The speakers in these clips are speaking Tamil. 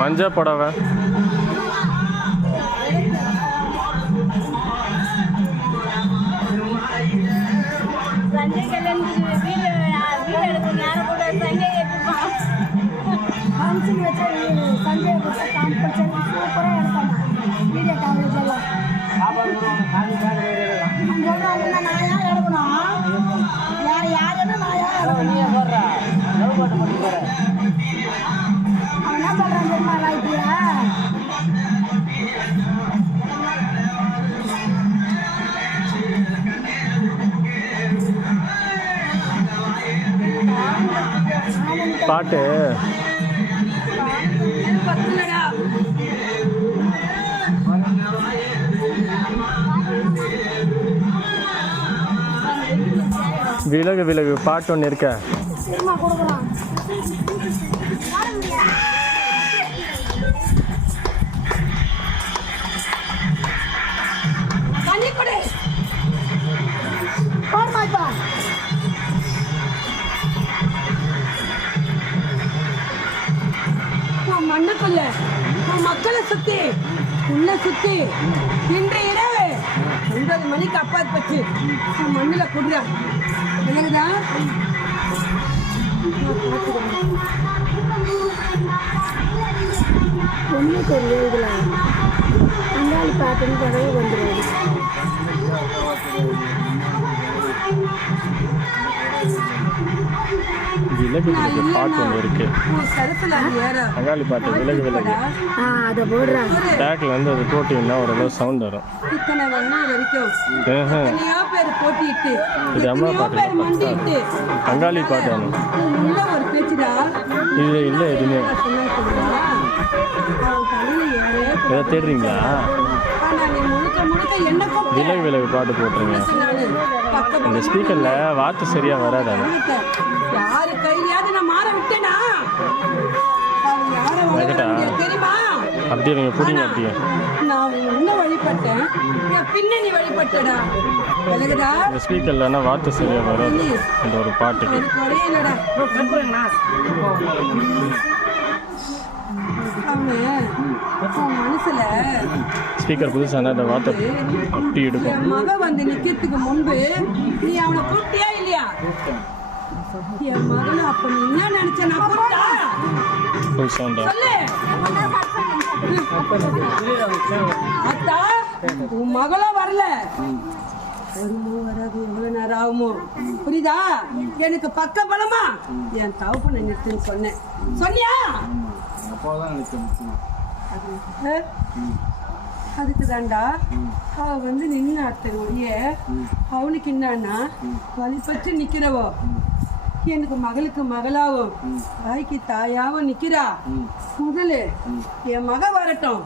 மஞ்ச புடவை பாட்டு விலகு விலகு பாட்டு ஒன்று இருக்க. மண்ணுக்குள்ள மக்களை சுத்தி உன்னை சுத்தி இன்று இரவு 9 மணிக்கு அப்பா பச்சு மண்ணுல குடுறா எனக்குதான் ஒண்ணு தெரியும். இதுல முன்னாடி பாட்டுன்னு கனவு வந்துடுது. விலகு விலகு பாட்டு ஒன்று இருக்கு. அங்காளி பாட்டு விலகு விலகு பேக்ல வந்து அது போட்டிங்கன்னா ஓரளவு சவுண்ட் வரும். இது அம்மா பாட்டு அங்காளி பாட்டு இல்லை இல்லை எதுவுமே ஏதோ தேடுறீங்களா? விலகு விலகு பாட்டு போட்டுருங்க. இந்த ஸ்பீக்கர்ல வார்த்தை சரியா வராது. அப்படியே நீங்க புடிங்க. அப்படியே இந்த ஸ்பீக்கர்ல வார்த்தை சரியா வராது இந்த ஒரு பாட்டுக்கு. மனசுல ஸ்பீக்கர் புதுசான அந்த வார்த்தை அப்படி எடுக்கும். மக வந்து நிக்கிறதுக்கு முன்பு நீ அவனை கூப்பிட்டியா இல்லையா? என் மகனை அப்ப நீ என்ன நினைச்ச? நான் கூப்பிட்டா அத்தா உன் மகளும் வரல. வருமோ வராது, எவ்வளவு நேரம் ஆகுமோ புரியுதா? எனக்கு பக்க பலமா என் தவப்பனை நிறுத்துன்னு சொன்னேன். சொன்னியா? அதுக்கு தாண்டா அவ வந்து நின்ன அத்தை ஒழிய அவனுக்கு என்னன்னா வழிபட்டு நிக்கிறவோ எனக்கு மகளுக்கு மகளாவும் தாய்க்கு தாயாவும் நிக்கிறா. முதல்ல என் மக வரட்டும்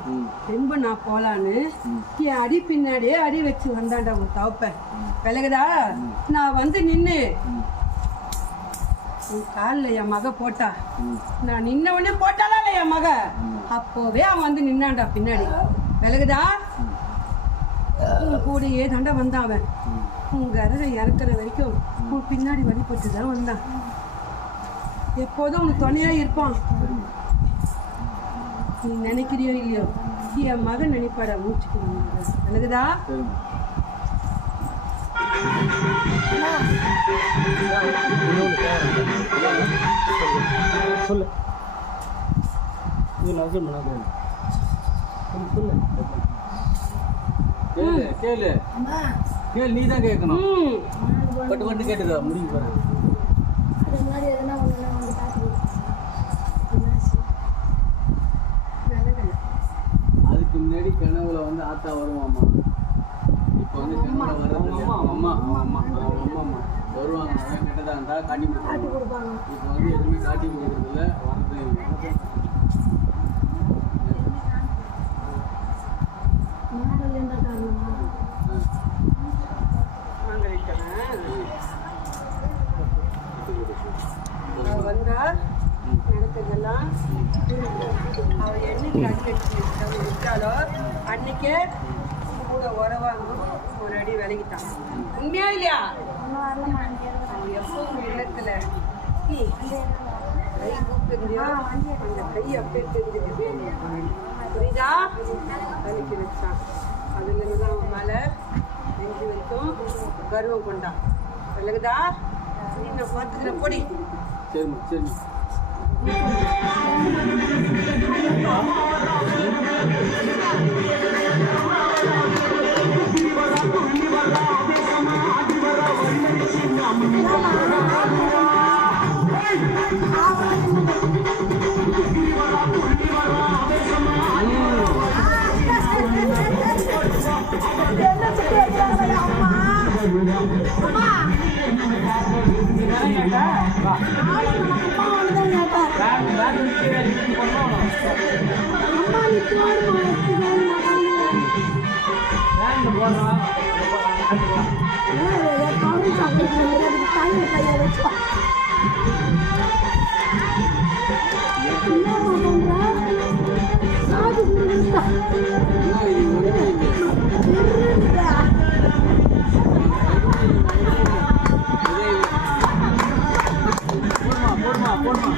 ரொம்ப நான் போலான்னு என் அடி பின்னாடியே அடி வச்சு வந்தாண்டா உன் தவப்ப. விலகுதா? நான் வந்து நின்று உன் காலில் என் மக போட்டா. நான் நின்ன உடனே போட்டாலா என் மக அப்போவே அவன் வந்து நின்னான்டா பின்னாடி. விலகுதா? உன் கூடயே தாண்டா வந்தான் அவன். உங்க அருகை இறக்குற வரைக்கும் உன் பின்னாடி வழிபட்டு தான் வந்தான். எப்போதும் உனக்கு துணையா இருப்பான். நீ நினைக்கிறியோ இல்லையோ, என் மகன் நினைப்பாடா மூச்சுக்கு எனக்குதா. சொல்லு கேளு நீ தான் கேட்கணும். பட்டு பட்டு கேட்டுதா முடிஞ்சு பாரு. அதுக்கு முன்னாடி கனவுல வந்து ஆத்தா வருவாமா. இப்போ வந்து கனவுல வர்றது அம்மா வருவாங்க. நிறைய கெட்டதா இருந்தா காட்டி கொடுப்பாங்க. இப்போ வந்து எதுவுமே காட்டி கொடுக்கறது இல்லை. வரது வந்தா நடத்ததெல்லாம் அவ என்னைக்கு அடி விட்டாலோ அன்னைக்கே கூட உறவாங்க ஒரு அடி விலகிட்டான். உண்மையா இல்லையா? அவன் எப்பவும் இல்லத்துல கை கூப்பிட்டுருந்தியோ அந்த கை அப்படியே தெரிஞ்சுக்கிட்டு புரியுதா வலிக்கு வச்சான். அதுலேருந்து தான் அவன் மேலே நெஞ்சு வைக்கும் கர்வம் கொண்டான். விலகுதா? நீ நான் பார்த்துக்கிற பொடி. சரிம்மா சரி. போடுமா